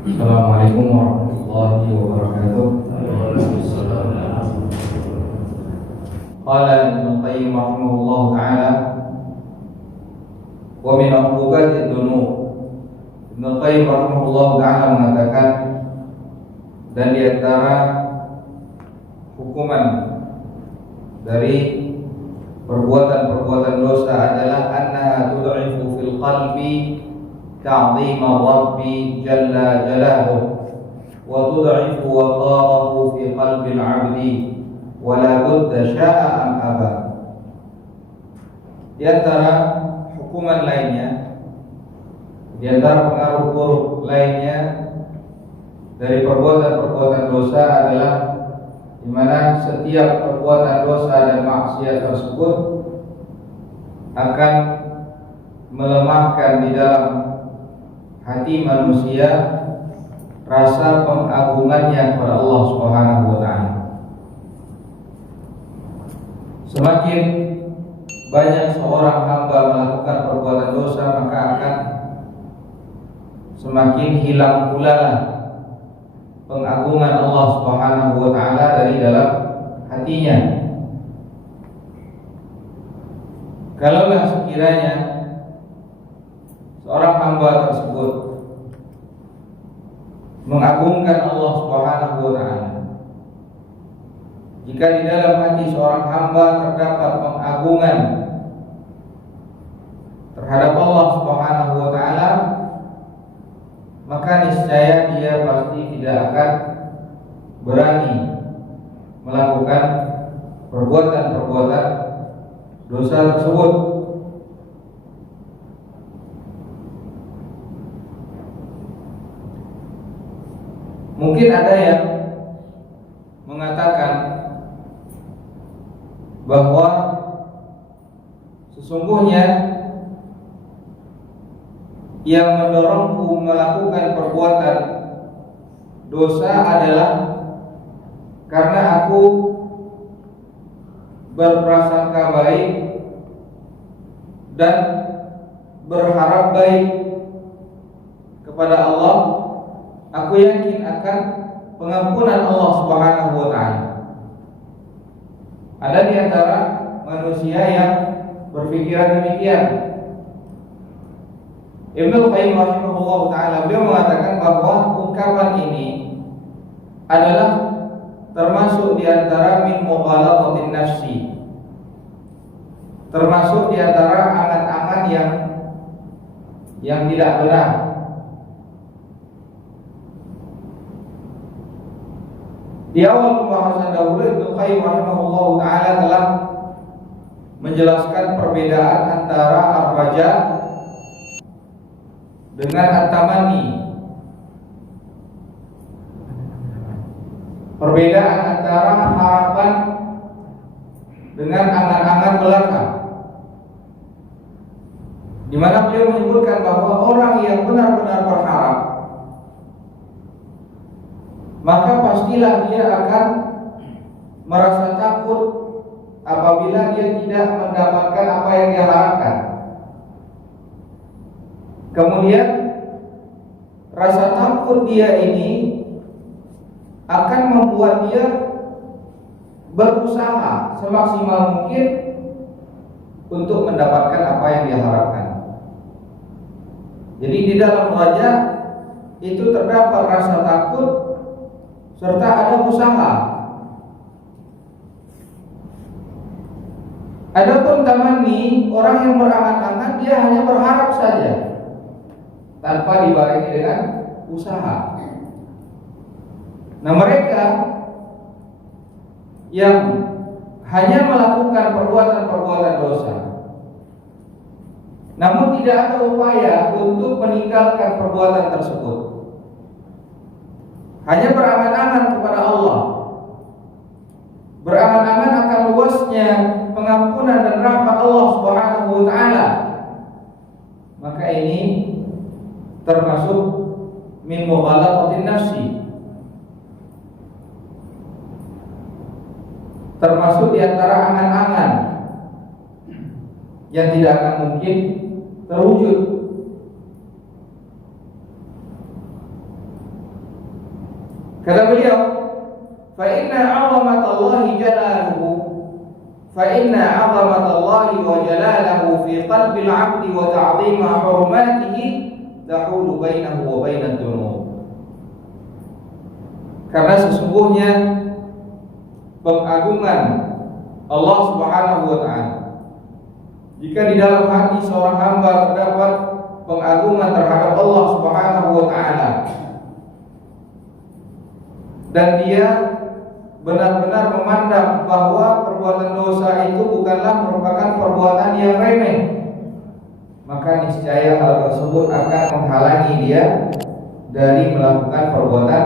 Assalamualaikum warahmatullahi wabarakatuh. Qala Ibnu Qayyim rahimahullah ta'ala, wa min uqubati dzunub. Ibnu Qayyim rahimahullah ta'ala mengatakan, dan di antara hukuman dari perbuatan-perbuatan dosa adalah annaha tud'ifu fil qalbi ta'zima Rabbi jalla jalaluhu wa tud'ifu waqarahu fi qalbi al-'abdi wa la budda sya'a am aba. Di antara hukuman lainnya, di antara pengaruh buruk lainnya dari perbuatan-perbuatan dosa adalah di mana setiap perbuatan dosa dan maksiat tersebut akan melemahkan di dalam hati manusia rasa pengagungannya kepada Allah Subhanahu wa taala. Semakin banyak seorang hamba melakukan perbuatan dosa, maka akan semakin hilang pula pengagungan Allah Subhanahu wa taala dari dalam hatinya. Kalaulah sekiranya seorang hamba tersebut mengagungkan Allah Subhanahu wa taala, jika di dalam hati seorang hamba terdapat pengagungan terhadap Allah Subhanahu wa taala, maka niscaya dia pasti tidak akan berani melakukan perbuatan-perbuatan dosa tersebut. Mungkin ada yang mengatakan bahwa sesungguhnya yang mendorongku melakukan perbuatan dosa adalah karena aku berprasangka baik dan berharap baik kepada Allah. Aku yakin akan pengampunan Allah Subhanahu wa taala. Ada di antara manusia yang berpikiran demikian. Ibnu Qayyim rahimahullah ta'ala, beliau mengatakan bahwa ungkapan ini adalah termasuk di antara min mughalatatin nafsi, termasuk di antara angan-angan yang tidak benar. Di awal pembahasan dahulu, Ibnu Qayyim rahimahullah ta'ala telah menjelaskan perbedaan antara ar-raja dengan at-tamanni, perbedaan antara harapan dengan angan-angan belaka, di mana beliau menyebutkan bahwa orang yang benar-benar berharap, maka pastilah dia akan merasa takut apabila dia tidak mendapatkan apa yang dia harapkan. Kemudian rasa takut dia ini akan membuat dia berusaha semaksimal mungkin untuk mendapatkan apa yang dia harapkan. Jadi di dalam raja itu terdapat rasa takut serta ada usaha. Adapun tamanni, orang yang berangan-angan, dia hanya berharap saja tanpa dibarengi dengan usaha. Nah, mereka yang hanya melakukan perbuatan-perbuatan dosa, namun tidak ada upaya untuk meninggalkan perbuatan tersebut, hanya berangan-angan kepada Allah, berangan-angan akan luasnya pengampunan dan rahmat Allah Subhanahu wa taala, maka ini termasuk min mughalatatin nafsi, termasuk di antara angan-angan yang tidak akan mungkin terwujud. Kata beliau, fa inna 'azamatallahi jalaluhu fa inna 'azamatallahi wa jalalahu fi qalbil 'abdi wa ta'dhima hurmatihi tahulu bainahu wa bainad dunub. Karena sesungguhnya pengagungan Allah Subhanahu wa taala, jika di dalam hati seorang hamba terdapat pengagungan terhadap Allah Subhanahu wa taala dan dia benar-benar memandang bahwa perbuatan dosa itu bukanlah merupakan perbuatan yang remeh, maka niscaya hal tersebut akan menghalangi dia dari melakukan perbuatan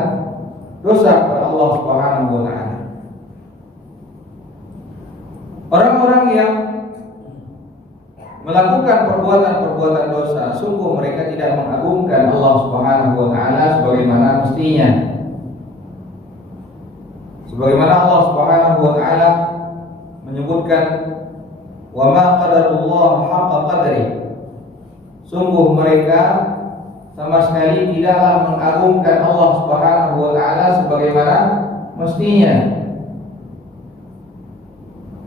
dosa kepada Allah Subhanahu wa taala. Orang-orang yang melakukan perbuatan-perbuatan dosa, sungguh mereka tidak mengagungkan Allah Subhanahu wa taala sebagaimana mestinya. Sebagaimana Allah Subhanahu wa taala menyebutkan, "Wa ma qadarullah haqqa qadri." Sungguh mereka sama sekali tidaklah mengagungkan Allah Subhanahu wa taala sebagaimana mestinya.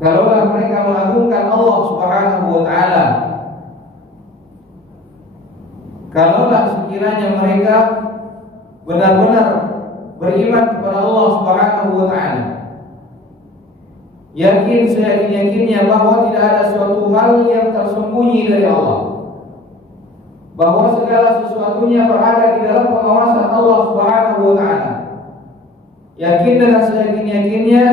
Kalaulah mereka mengagungkan Allah Subhanahu wa taala, kalaulah sekiranya mereka benar-benar beriman kepada Allah Subhanahu wa taala, yakin seyakin-yakinnya bahwa tidak ada suatu hal yang tersembunyi dari Allah, bahwa segala sesuatunya berada di dalam pengawasan Allah Subhanahu wa taala. Yakin dengan seyakin-yakinnya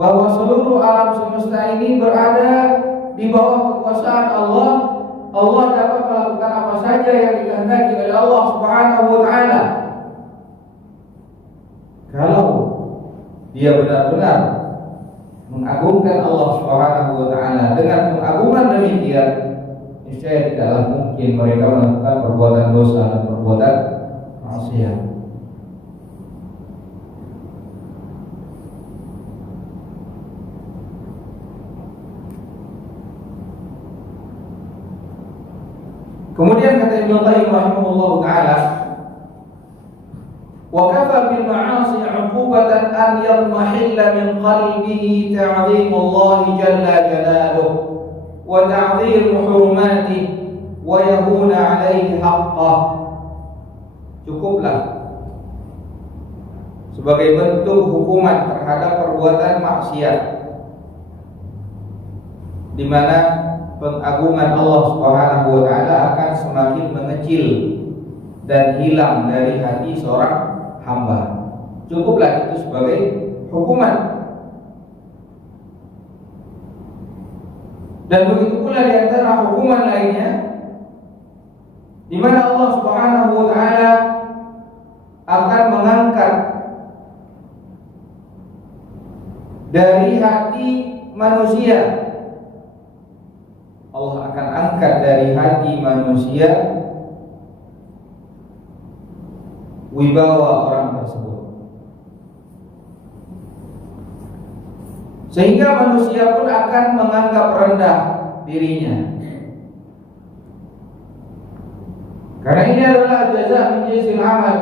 bahwa seluruh alam semesta ini berada di bawah kekuasaan Allah. Allah dapat melakukan apa saja yang dikehendaki oleh Allah Subhanahu wa taala. Kalau dia benar-benar mengagungkan Allah Subhanahu wa taala, dengan pengagungan demikian, niscaya tidaklah mungkin mereka melakukan perbuatan dosa dan perbuatan maksiat. Kemudian kata Ibnu Qayyim rahimahullah taala, wa kafa bil ma'asi 'uqubatan an yadmahilla min qalbihi ta'dhim Allah jalla jalaluhu wa ta'dhim hurumatihi wa yahuna 'alaihi haqqah. Cukuplah sebagai bentuk hukuman terhadap perbuatan maksiat, di mana pengagungan Allah Subhanahu wa taala akan semakin mengecil dan hilang dari hati seorang hamba. Cukuplah itu sebagai hukuman. Dan begitu pula di antara hukuman lainnya, di mana Allah Subhanahu wa taala akan mengangkat dari hati manusia, Allah akan angkat dari hati manusia wibawa orang tersebut, sehingga manusia pun akan menganggap rendah dirinya. Karena ini adalah jaza min jinsil amal.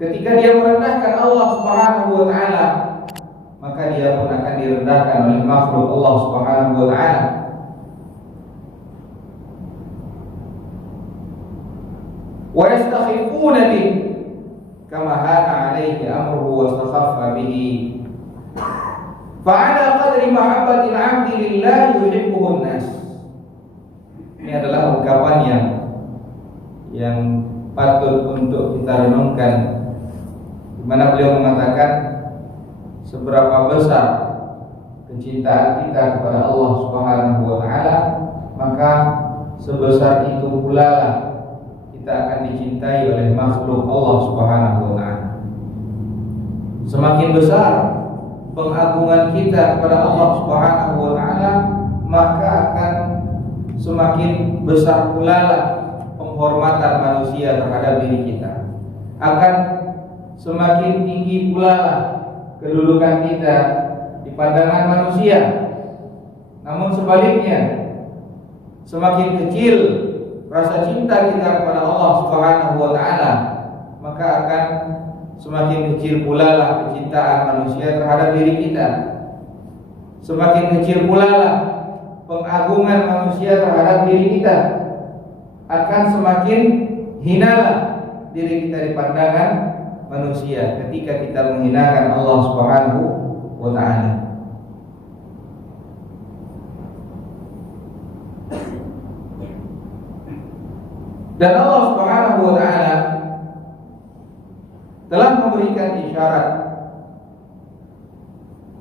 Ketika dia merendahkan Allah Subhanahu wa taala, maka dia pun akan direndahkan oleh makhluk Allah Subhanahu wa taala. Wa yastakhifuna bih kama hana alaihi amruhu wastakhaffa bihi. Fa'ala qadri mahabbatil 'abdi lillah yuhibbuhu an-nas. Ini adalah ungkapan yang patut untuk kita renungkan, di mana beliau mengatakan seberapa besar kecintaan kita kepada Allah Subhanahu wa taala, maka sebesar itu pula lah kita akan dicintai oleh makhluk Allah Subhanahu wa taala. Semakin besar pengagungan kita kepada Allah Subhanahu wa taala, maka akan semakin besar pula lah penghormatan manusia terhadap diri kita. Akan semakin tinggi pula lah kedudukan kita di pandangan manusia. Namun sebaliknya, semakin kecil rasa cinta kita kepada Allah Subhanahu wa taala, mengatakan semakin kecil pula lah kecintaan manusia terhadap diri kita, semakin kecil pula lah pengagungan manusia terhadap diri kita, akan semakin hinalah diri kita di pandangan manusia ketika kita menghinakan Allah Subhanahu wa ta'ala. Dan Allah Subhanahu wa ta'ala telah memberikan isyarat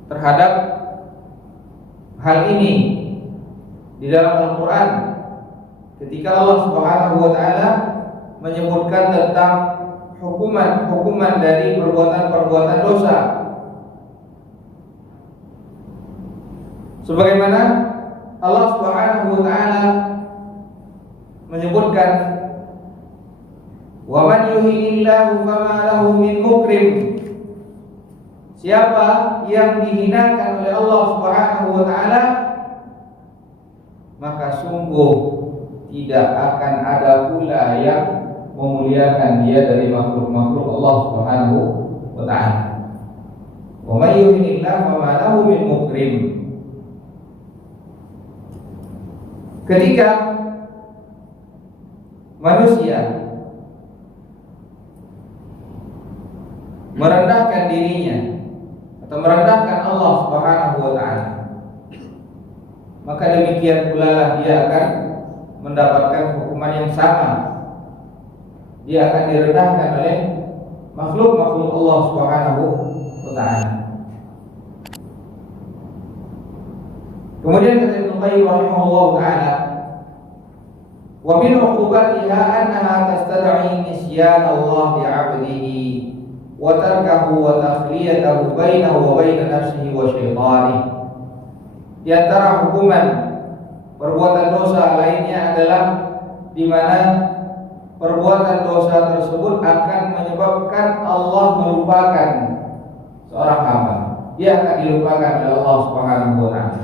terhadap hal ini di dalam Al-Quran ketika Allah Subhanahu wa ta'ala menyebutkan tentang hukuman dari perbuatan-perbuatan dosa, sebagaimana Allah Subhanahu wa ta'ala menyebutkan, wa man yuhinillahu fama lahu min mukrim, siapa yang dihinakan oleh Allah Subhanahu wa ta'ala, maka sungguh tidak akan ada pula yang memuliakan dia dari makhluk-makhluk Allah Subhanahu wa ta'ala. Wa man yuhinillahu fama lahu min mukrim. Ketika manusia merendahkan dirinya atau merendahkan Allah Subhanahu wa ta'ala, maka demikian pula lah dia akan mendapatkan hukuman yang sama. Dia akan direndahkan oleh makhluk-makhluk Allah Subhanahu wa ta'ala. Kemudian kata Ibnu Qayyim rahimahullah ta'ala, wa min 'uqubatiha annaha tastad'i nisyan Allah li 'abdihi wa tarkahu wa takhliyatahu bainahu wa bain nafsihi wa syaitanihi. Di antara hukuman perbuatan dosa lainnya adalah di mana perbuatan dosa tersebut akan menyebabkan Allah melupakan seorang hamba. Dia akan dilupakan oleh Allah Subhanahu wa ta'ala.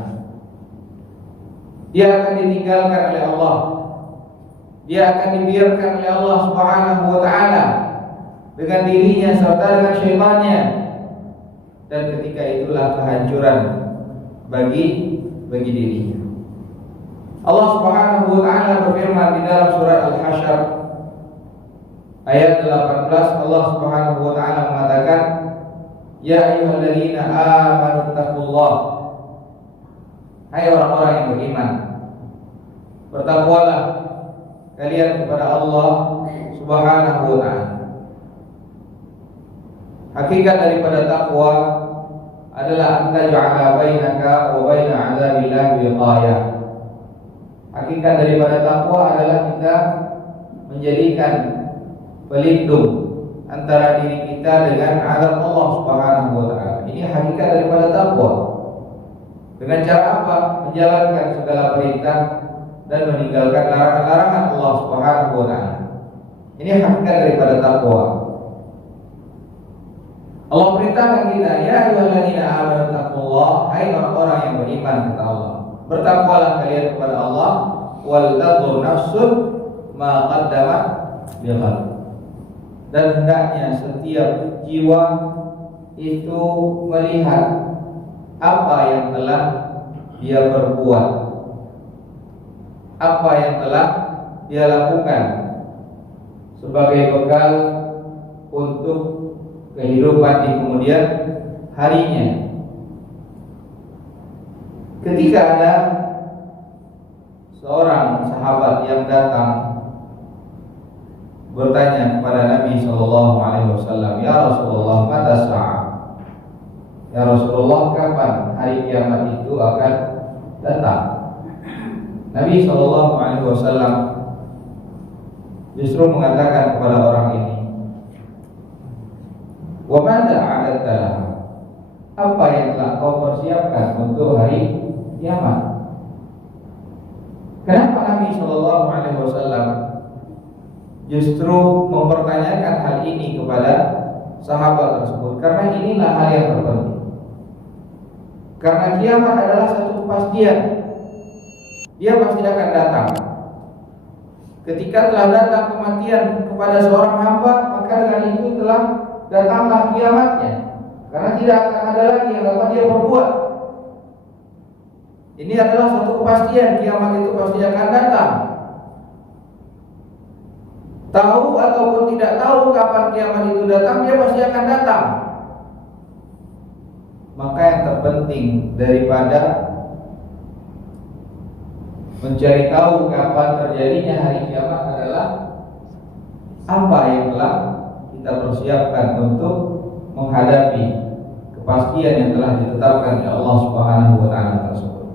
Dia akan ditinggalkan oleh Allah. Dia akan dibiarkan oleh Allah Subhanahu wa ta'ala dengan dirinya serta dengan syaitannya. Dan ketika itulah kehancuran bagi dirinya. Allah Subhanahu wa ta'ala berfirman di dalam surat Al-Hasyr ayat 18, Allah Subhanahu wa ta'ala mengatakan, ya ayyuhalladzina amanu taqullah, hai orang-orang yang beriman, bertakwalah kalian kepada Allah Subhanahu wa ta'ala. Hakikat daripada takwa adalah anta ja'ala bainaka wa baina 'adzabillahi wiqayah. Hakikat daripada takwa adalah kita menjadikan pelindung antara diri kita dengan azab Allah Subhanahu wa ta'ala. Ini hakikat daripada takwa. Dengan cara apa? Menjalankan segala perintah dan meninggalkan larangan-larangan Allah Subhanahu wa ta'ala. Ini hakikat daripada takwa. Allah perintahkan kita, ya ayyuhalladzina amanu taqullah, hai orang-orang yang beriman, kata Allah, bertakwalah kalian kepada Allah, wal tanzur nafsun ma qaddamat bighad. Dan hendaknya setiap jiwa itu melihat apa yang telah dia berbuat, apa yang telah dia lakukan sebagai bekal untuk kehidupan di kemudian harinya. Ketika ada seorang sahabat yang datang bertanya kepada Nabi sallallahu alaihi wasallam, "Ya Rasulullah, mata sa'ah?" Ya Rasulullah, kapan hari kiamat itu akan datang? Nabi sallallahu alaihi wasallam justru mengatakan kepada orang ini, "Wa madza 'adadta lahu?" Apa yang telah kau persiapkan untuk hari kiamat? Kenapa Nabi sallallahu alaihi wasallam justru mempertanyakan hal ini kepada sahabat tersebut? Karena inilah hal yang terpenting. Karena kiamat adalah satu kepastian. Dia pasti akan datang. Ketika telah datang kematian kepada seorang hamba, maka maka dengan itu telah datanglah kiamatnya. Karena tidak akan ada lagi yang dapat dia perbuat. Ini adalah suatu kepastian, kiamat itu pasti akan datang. Tahu ataupun tidak tahu kapan kiamat itu datang, dia pasti akan datang. Maka yang terpenting daripada mencari tahu kapan terjadinya hari kiamat adalah apa yang telah kita persiapkan untuk menghadapi kepastian yang telah ditetapkan oleh Allah Subhanahu wa taala tersebut.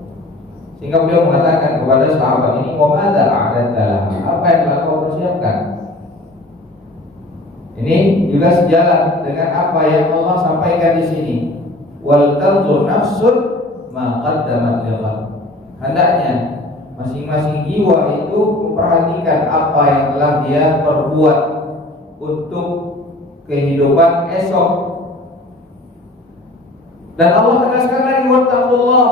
Sehingga beliau mengatakan kepada sahabat ini, "Wa madza a'dadta?" Apa yang telah kau persiapkan? Ini juga sejalan dengan apa yang Allah sampaikan di sini. Wal tanzur nafsun ma qaddamat lighad. Hendaknya masing-masing jiwa itu memperhatikan apa yang telah dia perbuat untuk kehidupan esok. Dan Allah tegaskan lagi, wattaqullah,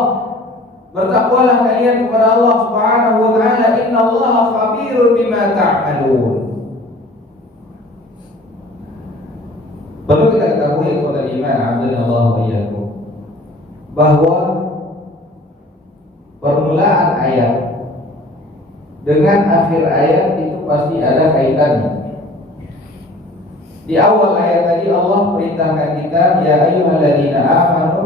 bertakwalah kalian kepada Allah Subhanahu wa taala, innallaha khabirun bima ta'malun. Perlu kita ketahui kepada iman Alhamdulillah wa iyyakum, bahwa permulaan ayat dengan akhir ayat itu pasti ada kaitannya. Di awal ayat tadi Allah perintahkan kita, ya ayyuhalladzina amanu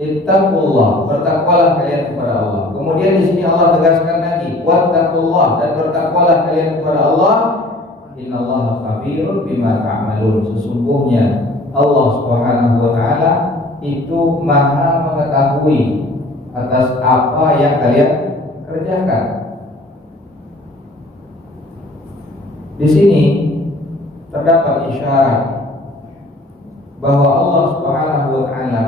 ittaqullah, bertakwalah kalian kepada Allah. Kemudian di sini Allah tegaskan lagi, wattaqullah, dan bertakwalah kalian kepada Allah. Innallaha khabirun bima ta'malun. Sesungguhnya Allah Subhanahu wa taala itu Maha mengetahui atas apa yang kalian kerjakan. Di sini terdapat isyarat bahwa Allah Subhanahu wa taala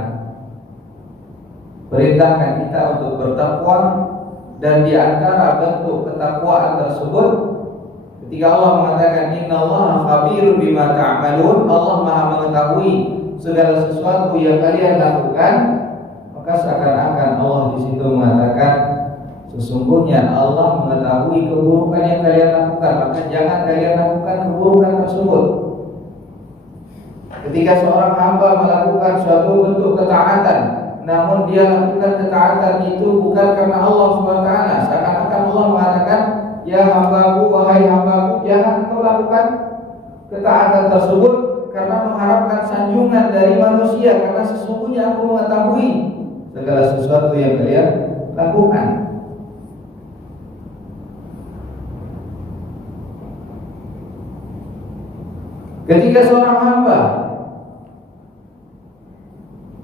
perintahkan kita untuk bertakwa, dan di antara bentuk ketakwaan tersebut ketika Allah mengatakan innallaha khabirun bima ta'malun, Allah Maha mengetahui segala sesuatu yang kalian lakukan, maka seakan-akan Allah di situ mengatakan sesungguhnya Allah mengetahui keburukan yang kalian lakukan, maka jangan kalian lakukan keburukan tersebut. Ketika seorang hamba melakukan suatu bentuk ketaatan, namun dia lakukan ketaatan itu bukan karena Allah SWT, seakan-akan Allah mengatakan, ya hambaku, wahai hambaku, jangan kau lakukan ketaatan tersebut karena mengharapkan sanjungan dari manusia, karena sesungguhnya aku mengetahui segala sesuatu yang kalian lakukan. Ketika seorang hamba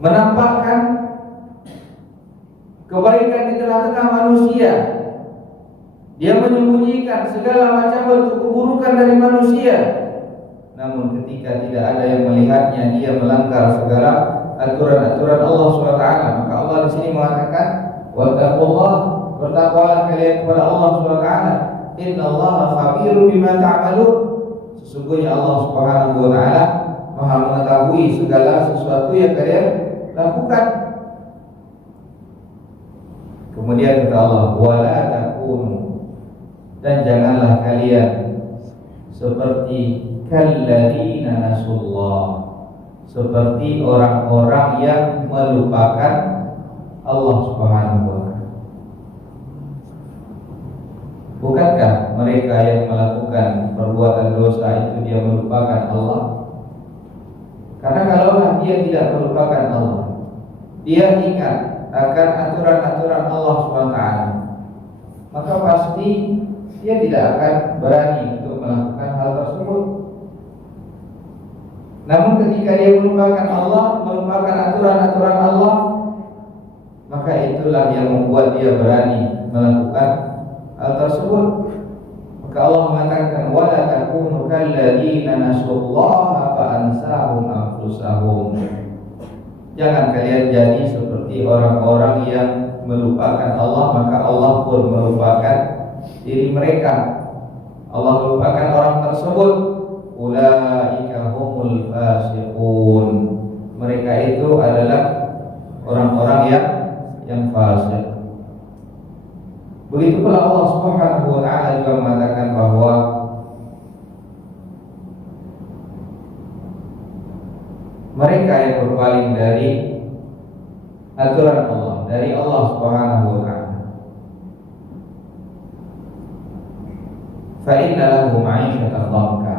menampakkan kebaikan di tengah-tengah manusia, dia menyembunyikan segala macam bentuk keburukan dari manusia, namun ketika tidak ada yang melihatnya, dia melanggar segala aturan-aturan Allah SWT. Maka Allah di sini mengatakan, wattaqullah, bertakwalah kalian kepada Allah SWT. Innallaha khabirun bima ta'malun. Sesungguhnya Allah Subhanahu wa taala Maha mengetahui segala sesuatu yang kalian lakukan. Kemudian kata Allah, wala takunu, dan janganlah kalian seperti kalladzina nasullah, seperti orang-orang yang melupakan Allah Subhanahu wa taala. Bukankah mereka yang melakukan perbuatan dosa itu dia melupakan Allah? Karena kalaulah dia tidak melupakan Allah, dia ingat akan aturan-aturan Allah SWT, maka pasti dia tidak akan berani untuk melakukan hal tersebut. Namun ketika dia melupakan Allah, melupakan aturan-aturan Allah, maka itulah yang membuat dia berani melakukan hal tersebut. Maka Allah mengatakan, wala takunu kalladzina nasullaha fa ansahum anfusahum. Jangan kalian jadi seperti orang-orang yang melupakan Allah, maka Allah pun melupakan diri mereka. Allah melupakan orang tersebut. Ulaika humul fasiqun. Mereka itu adalah orang-orang yang fasik. Begitu pula Allah Subhanahu wa taala juga mengatakan bahwa mereka yang berpaling dari aturan Allah, dari Allah Subhanahu wa taala, fa inna lahu ma'isyatan dhanka,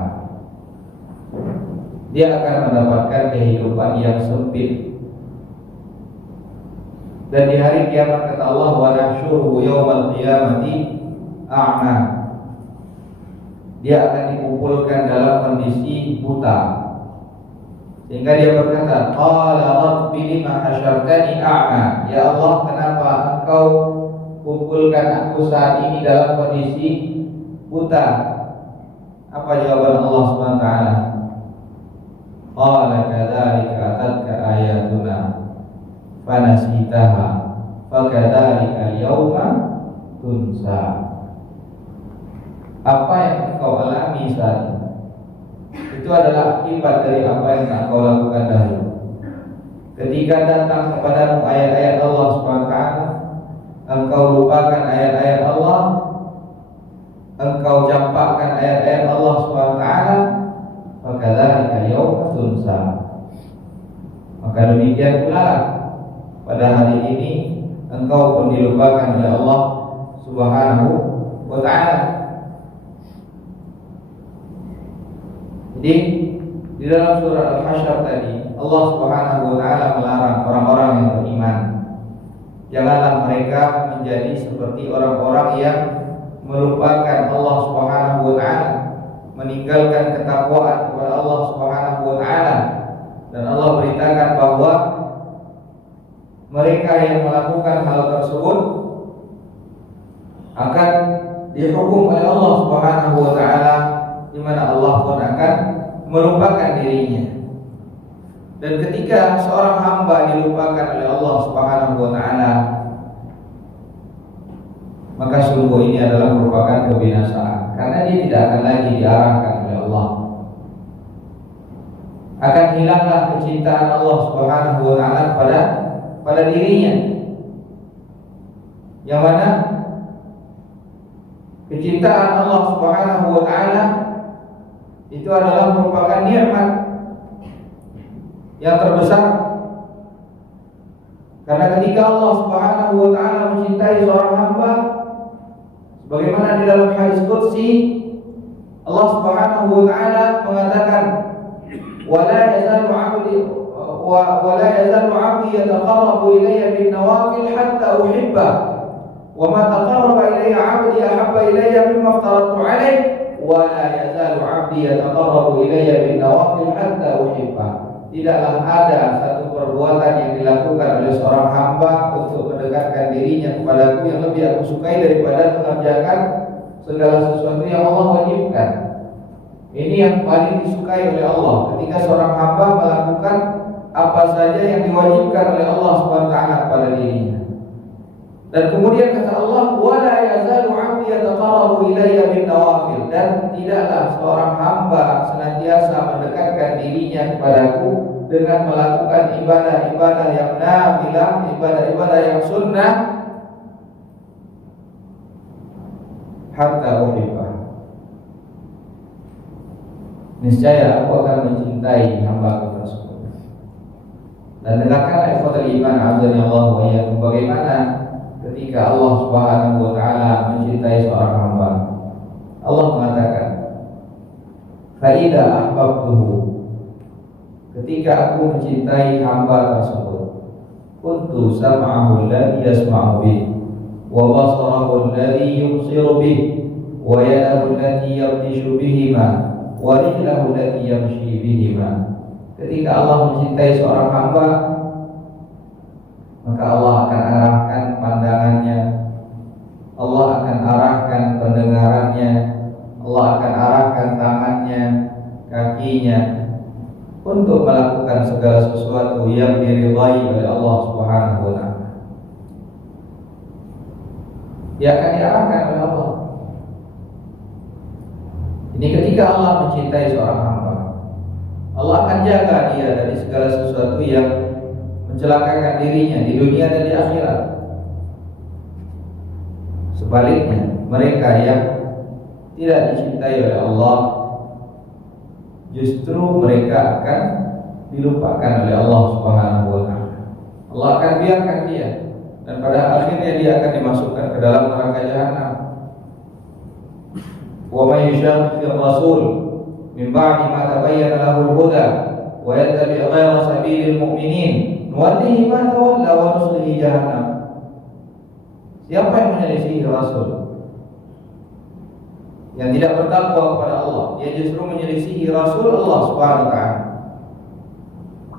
dia akan mendapatkan kehidupan yang sempit. Dan di hari kiamat kata Allah, wa nahsyuruhu yaumal qiyamati a'ma, dia akan dikumpulkan dalam kondisi buta. Sehingga dia berkata, qala rabbi lima hasyartani a'ma, ya Allah, kenapa engkau kumpulkan aku saat ini dalam kondisi buta? Apa jawaban Allah Subhanahu wa taala? Qala kadzalika atatka ayatuna fanasitaha fakadzalika al-yauma tunsa. Apa yang engkau alami saat ini itu adalah akibat dari apa yang engkau lakukan dahulu. Ketika datang kepadamu ayat-ayat Allah Subhanahu wa taala, engkau lupakan ayat-ayat Allah, engkau campakkan ayat-ayat Allah Subhanahu wa taala, fakadzalika yauma tunsa. Maka demikian pula pada hari ini engkau pun dilupakan oleh Allah Subhanahu wa taala. Jadi di dalam surah Al-Hasyr tadi Allah Subhanahu wa taala melarang orang-orang yang beriman, janganlah mereka menjadi seperti orang-orang yang melupakan Allah Subhanahu wa taala, meninggalkan ketakwaan kepada Allah Subhanahu wa taala. Dan Allah beritakan bahwa mereka yang melakukan hal tersebut akan dihukum oleh Allah Subhanahu wa taala, di mana Allah pun akan melupakan dirinya. Dan ketika seorang hamba dilupakan oleh Allah Subhanahu wa taala, maka sungguh ini adalah merupakan kebinasaan, karena dia tidak akan lagi diarahkan oleh Allah. Akan hilanglah kecintaan Allah Subhanahu wa taala pada dirinya, yang mana kecintaan Allah Subhanahu wa taala itu adalah merupakan nikmat yang terbesar. Karena ketika Allah Subhanahu wa taala mencintai seorang hamba, sebagaimana di dalam hadis qudsi, Allah Subhanahu wa taala mengatakan, "Wala yazalu 'abdi wala yazalu 'abdi yataqarrabu ilayya bin nawafil hatta uhibba, wa ma taqarraba ilayya 'abdi ahabba ilayya mimma aftaratu 'alayhi, wa la yazalu 'abdi yataqarrabu ilayya bin nawafil hatta uhibba." Tidaklah ada satu perbuatan yang dilakukan oleh seorang hamba untuk mendekatkan dirinya kepadaku yang lebih aku sukai daripada mengerjakan segala sesuatu yang Allah wajibkan. Ini yang paling disukai oleh Allah, ketika seorang hamba melakukan apa saja yang diwajibkan oleh Allah SWT pada dirinya. Dan kemudian kata Allah, wala yazalu 'abdi yataqarrabu ilayya bin nawafil, dan tidaklah seorang hamba senantiasa mendekatkan dirinya kepadaku dengan melakukan ibadah-ibadah yang nafilah, ibadah-ibadah yang sunnah, hatta uhibba, niscaya aku akan mencintai hamba tersebut. Dan dengarkanlah ikhwatul iman azza Allah wa iyyakum, bagaimana ketika Allah Subhanahu wa taala mencintai seorang hamba. Allah mengatakan, fa idza ahbabtuhu, ketika aku mencintai hamba tersebut, kuntu sam'ahu alladhi yasma'u bih, wa basarahu alladhi yubsiru bih, wa yadahu allati yabtishu bihima, wa rijlahu allati yamshi bihima. Ketika Allah mencintai seorang hamba, maka Allah akan arahkan pandangannya, Allah akan arahkan pendengarannya, Allah akan arahkan tangannya, kakinya, untuk melakukan segala sesuatu yang diridhai oleh Allah Subhanahu wa taala. Dia akan diarahkan oleh Allah. Ini ketika Allah mencintai seorang hamba, Allah akan jaga dia dari segala sesuatu yang mencelakakan dirinya di dunia dan di akhirat. Sebaliknya, mereka yang tidak dicintai oleh Allah, justru mereka akan dilupakan oleh Allah Subhanahu wa taala. Allah akan biarkan dia dan pada akhirnya dia akan dimasukkan ke dalam neraka jahanam. Wa may yushaqiqir rasul min ba'di ma tabayyana lahu al-huda wa yattabi' ghayra sabilil mu'minin nuwallihi ma tawalla wa nuslihi jahannam. Siapa yang menyelisihi Rasul, yang tidak bertakwa kepada Allah, dia justru menyelisihi Rasul Allah Subhanahu wa taala.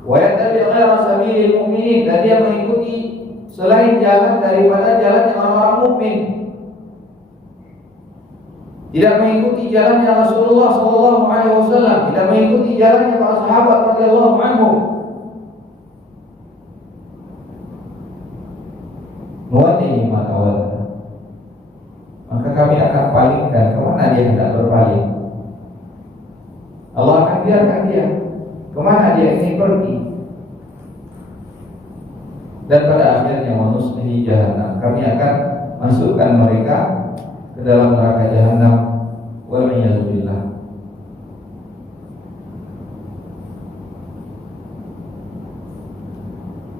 Wa yattabi' ghayra sabilil mu'minin, dan dia mengikuti selain jalan daripada jalan orang-orang mukmin. Tidak mengikuti jalannya Rasulullah sallallahu alaihi wasallam, tidak mengikuti jalannya para sahabat radhiyallahu anhum. Nuwallihi ma tawalla, maka kami akan palingkan kemana dia hendak berpaling. Allah akan biarkan dia kemana dia ingin pergi. Dan pada akhirnya manuslihi jahannam, kami akan masukkan mereka ke dalam neraka jahanam. Wal iyadu billah.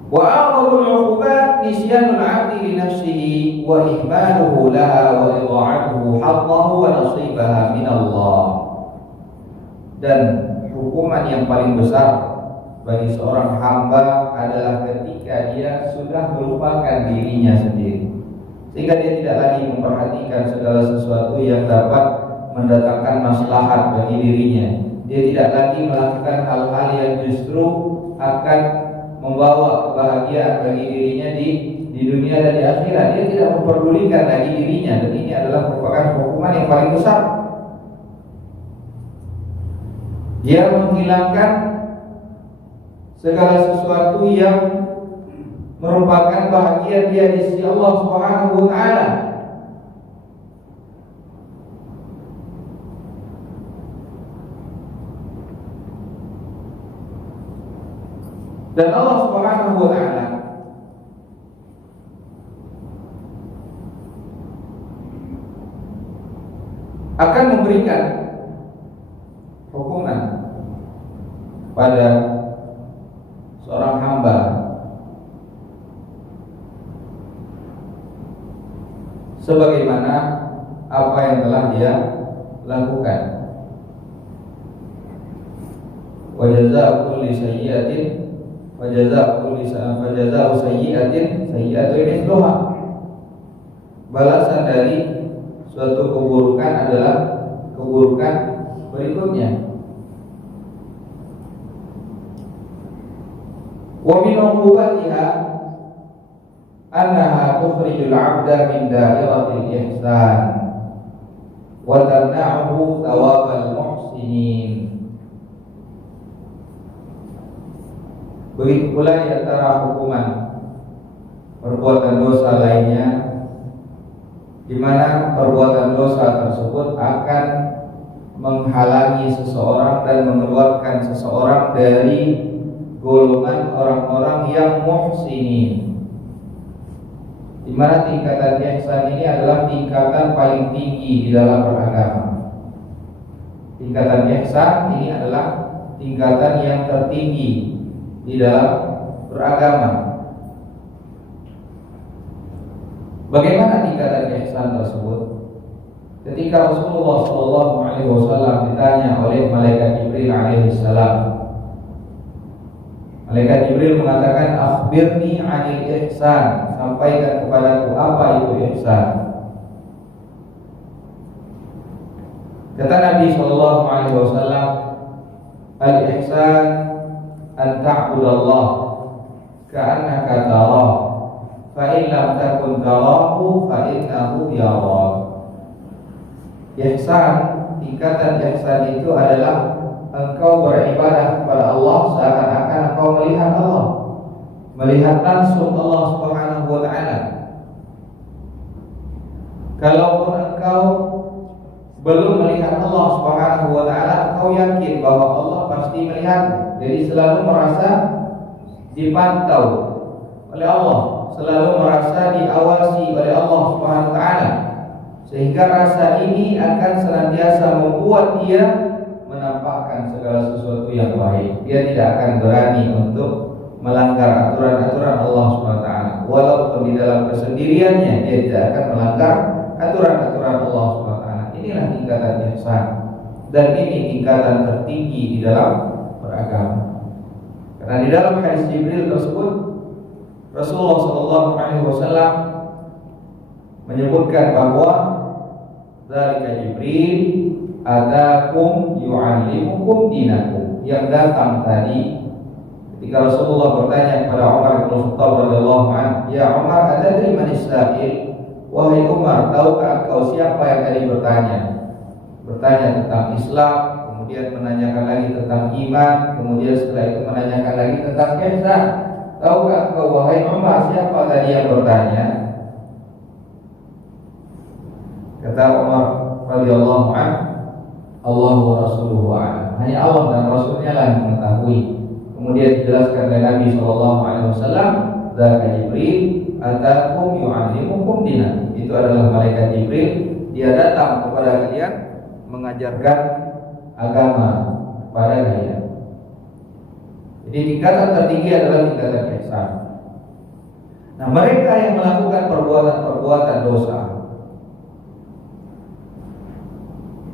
Wa a'dhamul 'uqubat nisyanul 'abdi li nafsihi wa ihmaluhu laha wa idha'atuhu haqqahu wa nasibaha min Allah. Dan hukuman yang paling besar bagi seorang hamba adalah ketika dia sudah melupakan dirinya sendiri, sehingga dia tidak lagi memperhatikan segala sesuatu yang dapat mendatangkan maslahat bagi dirinya. Dia tidak lagi melakukan hal-hal yang justru akan membawa kebahagiaan bagi dirinya di dunia dan di akhirat. Dia tidak memperdulikan lagi dirinya, dan ini adalah merupakan hukuman yang paling besar. Dia menghilangkan segala sesuatu yang merupakan bahagia dia di sisi Allah Subhanahu wa taala. Dan Allah Subhanahu wa taala akan memberikan hukuman pada seorang hamba sebagaimana apa yang telah dia lakukan. Wa jazaa'u kulli sayyi'atin wa jazaa'u sayyi'atin sayyi'atun mithluha. Balasan dari suatu keburukan adalah keburukan berikutnya. Wa min 'uqubatiha annaha tukhrijul 'abda min da'iratil ihsan wa tamna'uhu thawabal muhsinin. Begitu pula di antara hukuman perbuatan dosa lainnya, di mana perbuatan dosa tersebut akan menghalangi seseorang dan mengeluarkan seseorang dari golongan orang-orang yang muhsinin, di mana tingkatan ihsan ini adalah tingkatan paling tinggi di dalam beragama. Tingkatan ihsan ini adalah tingkatan yang tertinggi di dalam beragama. Bagaimana tingkatan ihsan tersebut? Ketika Rasulullah SAW ditanya oleh malaikat Jibril alaihissalam, malaikat Jibril mengatakan, "Akhbirni 'anil ihsan." Sampaikan kepadaku apa itu ihsan. Kata Nabi SAW, "Al-ihsan an ta'budallah ka'annaka tarah, fa in lam takun tarahu fa innahu yarak." Ihsan, tingkatan ihsan itu adalah engkau beribadah kepada Allah seakan-akan engkau melihat Allah, melihat langsung Allah Subhanahu wa taala. Kalaupun engkau belum melihat Allah Subhanahu wa taala, engkau yakin bahwa Allah pasti melihat. Jadi selalu merasa dipantau oleh Allah, selalu merasa diawasi oleh Allah Subhanahu wa taala, sehingga rasa ini akan senantiasa membuat dia menampakkan segala sesuatu yang baik. Dia tidak akan berani untuk melanggar aturan-aturan Allah SWT. Walaupun di dalam kesendiriannya dia tidak akan melanggar aturan-aturan Allah SWT. Inilah tingkatan ihsan, dan ini tingkatan tertinggi di dalam beragama. Karena di dalam hadis Jibril tersebut Rasulullah SAW menyebutkan bahwa dzalika Jibril atakum yu'allimukum dinakum, yang datang tadi ketika Rasulullah bertanya kepada Umar bin Khattab radhiyallahu anhu, "Ya Umar, atadri man as-sa'il?" Wahai Umar, tahukah engkau siapa yang tadi bertanya? Bertanya tentang Islam, kemudian menanyakan lagi tentang iman, kemudian setelah itu menanyakan lagi tentang ihsan. Tahukah engkau wahai Umar siapa tadi yang bertanya? Kata Umar radhiyallahu anhu, Allah wa rasuluhu a'lam. Hanya Allah dan Rasulnya lah yang mengetahui. Kemudian dijelaskan oleh Nabi SAW, dzalika Jibril atakum yu'allimukum dinakum. Itu adalah malaikat Jibril. Dia datang kepada kalian mengajarkan agama kepada kalian. Jadi tingkatan tertinggi adalah tingkatan ihsan. Nah, mereka yang melakukan perbuatan-perbuatan dosa,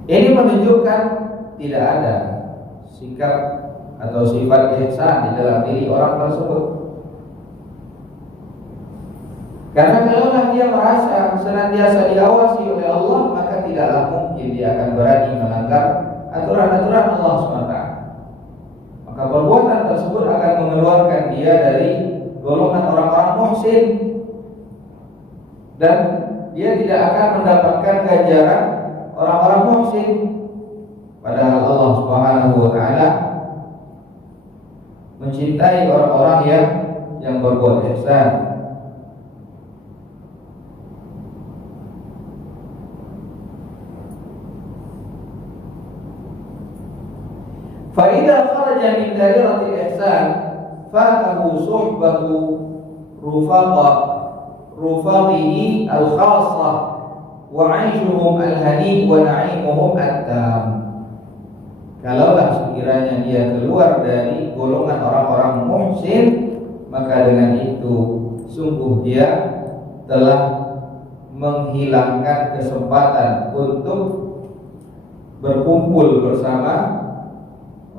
ini menunjukkan tidak ada sikap atau sifat ihsan di dalam diri orang tersebut. Karena kalau dia merasa senantiasa diawasi oleh Allah, maka tidaklah mungkin dia akan berani melanggar aturan-aturan Allah SWT. Maka perbuatan tersebut akan mengeluarkan dia dari golongan orang-orang muhsin, dan dia tidak akan mendapatkan ganjaran orang-orang muhsin. Padahal Allah Subhanahu wa taala mencintai orang-orang yang berbuat ihsan. فإذا خرج من دائرة الإحسان فاته صحبة رفقه الخاصة وعيشهم الهنيء ونعيمهم التام. Kalaulah sekiranya dia keluar dari golongan orang-orang muhsin, maka dengan itu sungguh dia telah menghilangkan kesempatan untuk berkumpul bersama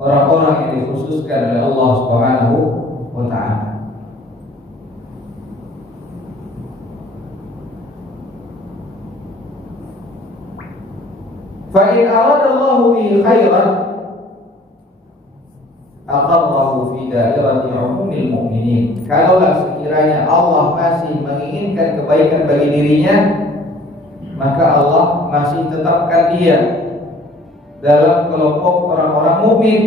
orang-orang yang dikhususkan oleh Allah Subhanahu wa taala. Fa in arada Allah bihi khairan aqarrahu fi dairati umumil mu'minin. Kalaulah sekiranya Allah masih menginginkan kebaikan bagi dirinya, maka Allah masih tetapkan dia dalam kelompok orang-orang mukmin.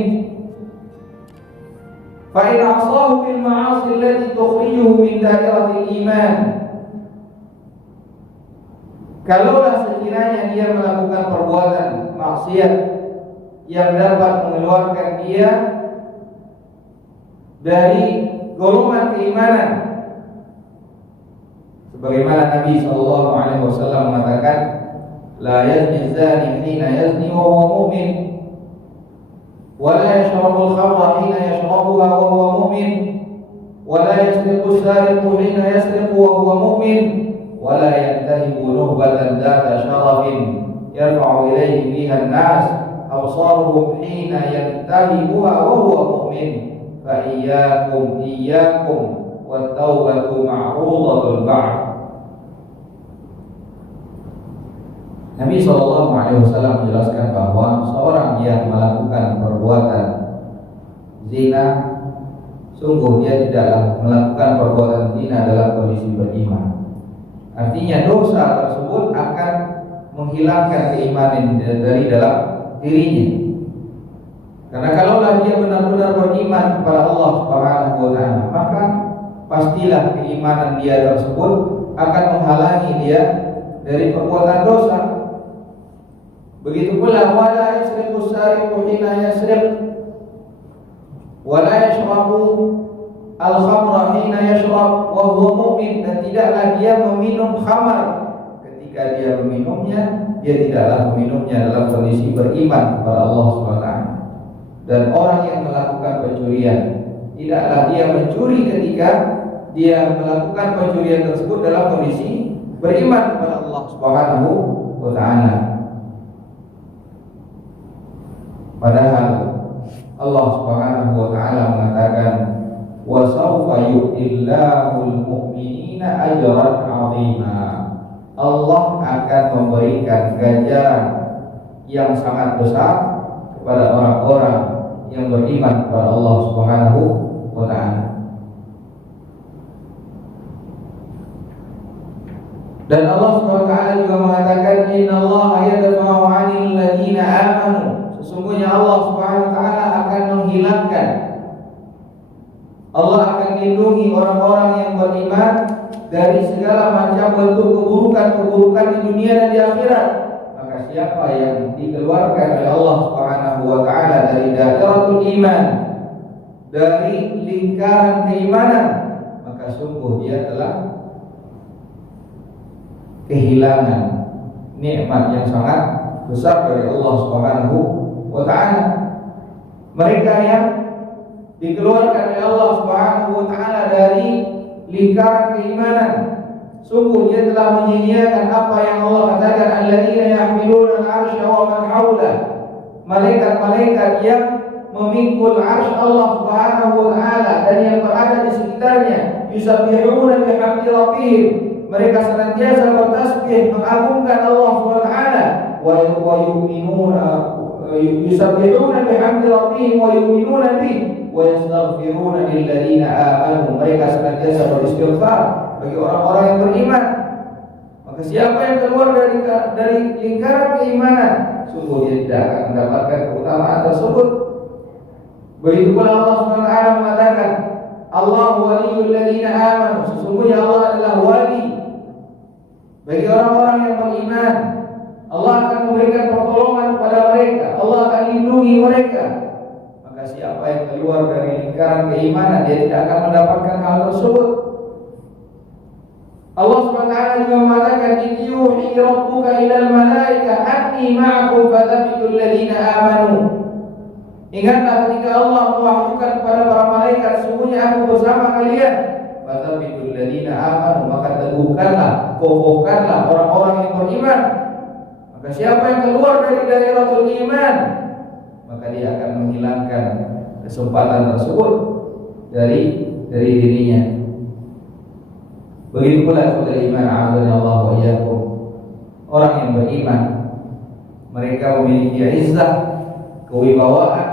Fa in asahu bil ma'asi allati tukhrijuhu min dairatil iman. Kalaulah sekiranya dia melakukan perbuatan maksiat yang dapat mengeluarkan dia dari golongan keimanan, sebagaimana Nabi SAW mengatakan, la yazni zani hina yazni wa huwa mu'min, wa la yashrabu al-khamra hina yashrabuha wa huwa mu'min, wa la yasriqu as-sariqu hina yasriqu wa huwa mu'min, wa la yantahibu nuhbatan dhata sharafin yarfa'u ilayhi biha an-nas absaruhum hina yantahibuha wa huwa mu'min, fa iyyakum wat taubatu ma'rudatul ba'd. Nabi SAW menjelaskan bahwa seorang yang melakukan perbuatan zina, sungguh dia tidaklah melakukan perbuatan zina dalam kondisi beriman. Artinya dosa tersebut akan menghilangkan keimanan dari dalam dirinya. Karena kalaulah dia benar-benar beriman kepada Allah Subhanahu wa taala, maka pastilah keimanan dia tersebut akan menghalangi dia dari perbuatan dosa. Begitu pula wala yasriqu as-sariqu hina yasriq, wala yashrabu al-khamra hina yashrab wa huwa mu'min, dan tidaklah dia meminum khamar ketika dia meminumnya, dia tidaklah meminumnya dalam kondisi beriman kepada Allah Subhanahu wa taala. Dan orang yang melakukan pencurian, tidaklah dia mencuri ketika dia melakukan pencurian tersebut dalam kondisi beriman kepada Allah Subhanahu wa taala. Padahal Allah Subhanahu wa taala mengatakan, "Wa sawfa yu'tillahul mu'minina ajran 'azima." Allah akan memberikan ganjaran yang sangat besar kepada orang-orang yang beriman kepada Allah Subhanahu wa taala. Dan Allah Subhanahu wa taala juga mengatakan, "Innallaha yadfa'u 'anil ladzina amanu." Sesungguhnya Allah Subhanahu wa taala akan menghilangkan, Allah akan melindungi orang-orang yang beriman dari segala macam bentuk keburukan-keburukan di dunia dan di akhirat. Maka siapa yang dikeluarkan oleh Allah Subhanahu wa taala dari dairatul iman, dari lingkaran keimanan, maka sungguh dia telah kehilangan nikmat yang sangat besar dari Allah Subhanahu wa taala. Mereka yang dikeluarkan oleh Allah Subhanahu wa taala dari lingkaran keimanan, sungguh dia telah menyia-nyiakan apa yang Allah katakan, alladzina yahmiluna al-'arsya wa man hawlah, malaikat-malaikat yang memikul 'arsy Allah Subhanahu wa taala dan yang berada di sekitarnya, yusabbihuna bihamdi rabbihim, mereka senantiasa bertasbih mengagungkan Allah Subhanahu wa taala, wa yu'minuna yusabbihuna bihamdi rabbihim wa yu'minuna bihi wa yastaghfiruna lil ladzina amanu, mereka senantiasa beristighfar bagi orang-orang yang beriman. Maka siapa yang keluar dari lingkaran keimanan, sungguh dia tidak akan mendapatkan keutamaan tersebut. Begitu pula Allah Subhanahu wa taala mengatakan, Allahu waliyul ladzina amanu, sesungguhnya Allah adalah wali bagi orang-orang yang beriman. Allah akan memberikan pertolongan kepada mereka, Allah akan lindungi mereka. Maka siapa yang keluar dari lingkaran keimanan, dia tidak akan mendapatkan hal tersebut. Allah Subhanahu wa taala juga mengatakan, "Idh yuhi rabbuka ilal malaika anni ma'akum fathabitul ladzina amanu." Ingatlah ketika Allah mewahyukan kepada para malaikat, sesungguhnya aku bersama kalian. Fathabitul ladzina amanu, maka teguhkanlah, kokohkanlah orang-orang yang beriman. Maka siapa yang keluar dari dairatul iman, maka dia akan menghilangkan kesempatan tersebut dari dirinya. Begitu pula kepada iman, a'adzana wa iyyakum, orang yang beriman, mereka memiliki izzah, kewibawaan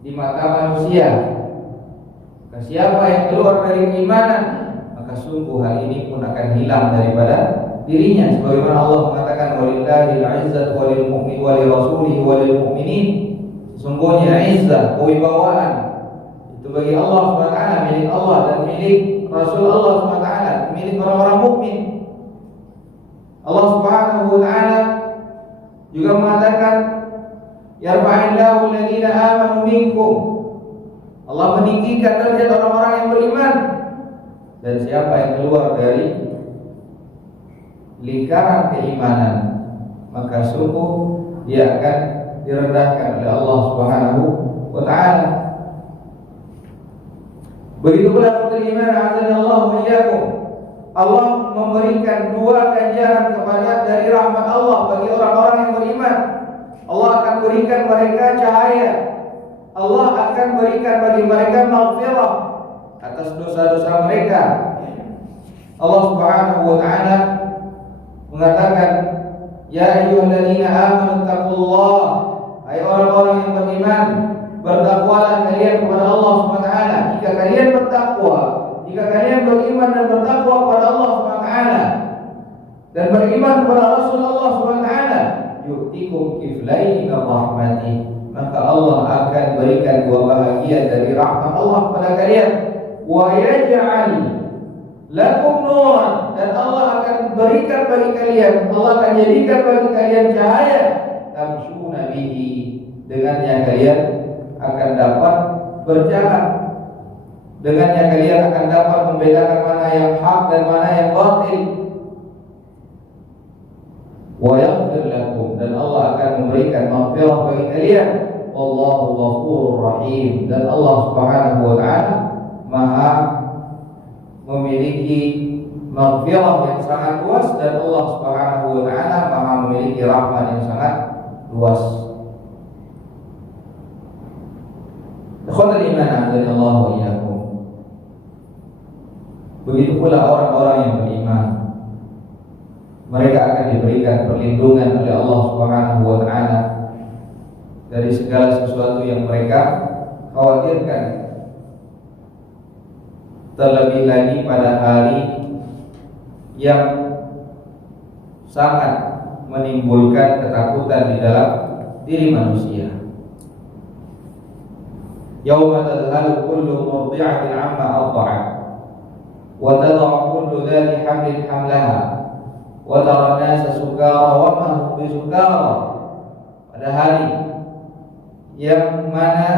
di mata manusia. Maka siapa yang keluar dari keimanan, maka sungguh hal ini pun akan hilang daripada dirinya. Sebagaimana Allah mengatakan, walillahil 'izzatu walil mu'min walil rasulihi walil mu'minin, sesungguhnya izzah, kewibawaan itu bagi Allah SWT, milik Allah dan milik Rasul Allah SWT, milik orang-orang mukmin. Allah Subhanahu wa taala juga mengatakan, yarfa'illahu alladhina amanu minkum, Allah meninggikan derajat orang-orang yang beriman. Dan siapa yang keluar dari lingkaran keimanan, maka sungguh dia akan direndahkan oleh Allah Subhanahu wa taala. Begitu pula iman, a'adzanallahu wa iyyakum, Allah memberikan dua ganjaran kepada dari rahmat Allah bagi orang-orang yang beriman. Allah akan berikan mereka cahaya, Allah akan berikan bagi mereka maghfirah atas dosa-dosa mereka. Allah Subhanahu wa taala mengatakan, ya ayyuhalladzina amanu taqullah, hai orang-orang yang beriman, bertakwalah kalian kepada Allah Subhanahu wa taala. Jika kalian bertakwa, jika kalian beriman dan bertakwa kepada Allah Subhanahu wa taala dan beriman kepada Rasulullah Subhanahu wa taala, yu'tikum kiflaini min rahmati, maka Allah akan berikan dua bahagian dari rahmat Allah kepada kalian. Wa yaj'al lakum nuran, dan Allah akan berikan bagi kalian, Allah akan jadikan bagi kalian cahaya, tamshuna bihi, dengannya kalian akan dapat berjalan, dengannya kalian akan dapat membedakan mana yang hak dan mana yang batil. Wa yaghfir lakum, dan Allah akan memberikan maghfirah bagi kalian. wallahu ghafurur rahim. Dan Allah Subhanahu wa taala Maha memiliki maghfirah yang sangat luas, dan Allah Subhanahu wa taala Maha memiliki rahmat yang sangat luas. Ikhwatul iman azanillahu wa iyyakum. Begitu pula orang-orang yang beriman, mereka akan diberikan perlindungan oleh Allah Subhanahu wa taala dari segala sesuatu yang mereka khawatirkan, terlebih lagi pada hari yang sangat menimbulkan ketakutan di dalam diri manusia. Yauma tadhalu kullu murdi'atin 'amma arda'at wa tad'u kullu dhati hamlin hamlaha wa tara an-nasa sukara wa ma hum bisukara. Pada hari yang mana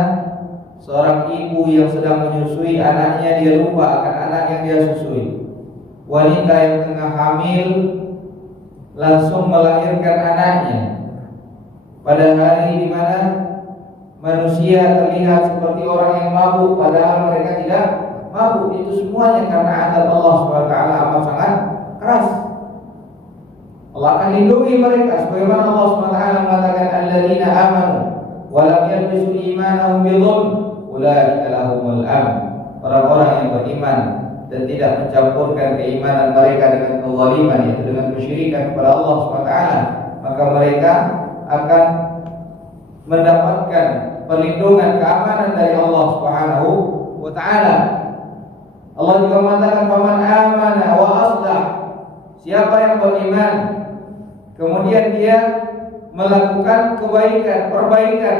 seorang ibu yang sedang menyusui anaknya, dia lupa akan anak yang dia susui. Wanita yang tengah hamil langsung melahirkan anaknya. Pada hari di mana manusia terlihat seperti orang yang mabuk, padahal mereka tidak mabuk. Itu semuanya karena azab Allah SWT amat sangat keras. Allah akan lindungi mereka, sebagaimana Allah SWT mengatakan, alladzina amanu wa lam yalbisu imanahum bidzulm ulaika lahumul amn. Orang-orang yang beriman dan tidak mencampurkan keimanan mereka dengan kezaliman, yaitu dengan kesyirikan kepada Allah SWT, maka mereka akan mendapatkan perlindungan, keamanan dari Allah Subhanahu wa taala. Allah juga mengatakan, faman amana wa aslah. Siapa yang beriman kemudian dia melakukan kebaikan, perbaikan,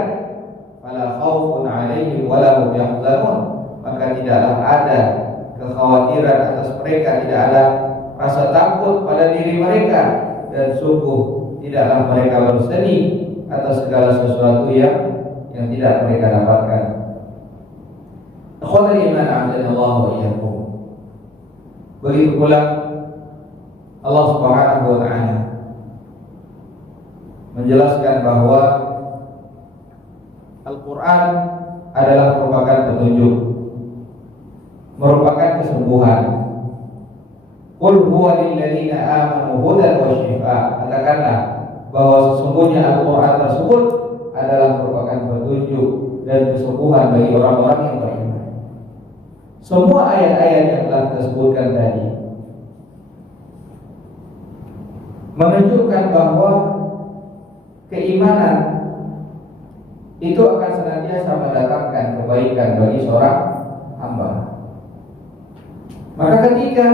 fala khaufun 'alaihim wa la hum yahzanun. Maka tidaklah ada kekhawatiran atas mereka, tidak ada rasa takut pada diri mereka, dan sungguh tidaklah mereka bersedih atas segala sesuatu yang tidak mereka dapatkan. Ikhwatul iman a'adzanallahu wa iyyakum. Begitu pula Allah Subhanahu wa taala menjelaskan bahwa Al-Qur'an adalah merupakan petunjuk, merupakan kesembuhan. Qul huwa lil ladzina amanu hudan wa shifaa. Katakanlah bahwa sesungguhnya Al-Quran tersebut adalah merupakan petunjuk dan kesembuhan bagi orang-orang yang beriman. Semua ayat-ayat yang telah disebutkan tadi menunjukkan bahwa keimanan itu akan senantiasa mendatangkan kebaikan bagi seorang hamba. Maka ketika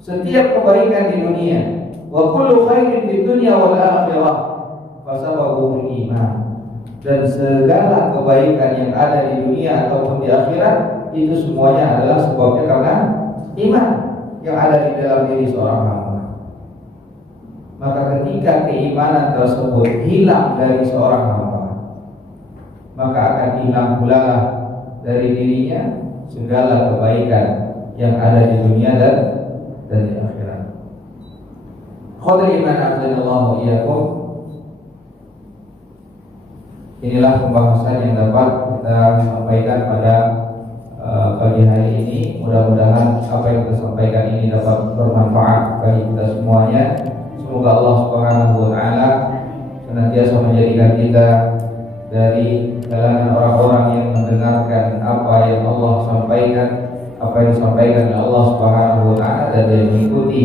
setiap kebaikan di dunia, wa kullu khairin fid dunya wal akhirah fasababuhul iman, dan segala kebaikan yang ada di dunia ataupun di akhirat itu semuanya adalah sebabnya karena iman yang ada di dalam diri seorang hamba. Maka ketika keimanan tersebut hilang dari seorang hamba, maka akan hilang pula dari dirinya segala kebaikan yang ada di dunia dan di akhirat. Khadri iman azanallahu iyyakum. Inilah pembahasan yang dapat kita sampaikan pada pagi hari ini. Mudah-mudahan apa yang kita sampaikan ini dapat bermanfaat bagi kita semuanya. Semoga Allah Subhanahu wa taala senantiasa menjadikan kita dari kalangan orang-orang yang mendengarkan apa yang Allah sampaikan, apa yang disampaikan oleh Allah Subhanahu wa taala, dan mengikuti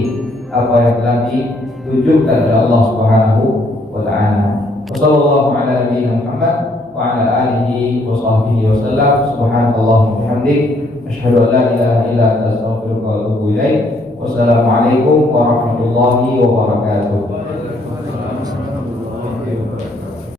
apa yang telah ditunjukkan oleh Allah Subhanahu wa taala. Wassallallahu ala nabiyyina Muhammad wa ala alihi wa sahbihi wa sallam. Subhanallah wa bihamdik, asyhadu an la ilaha illa anta, astaghfiruka wa atubu ilaik. Wassalamualaikum warahmatullahi wabarakatuh.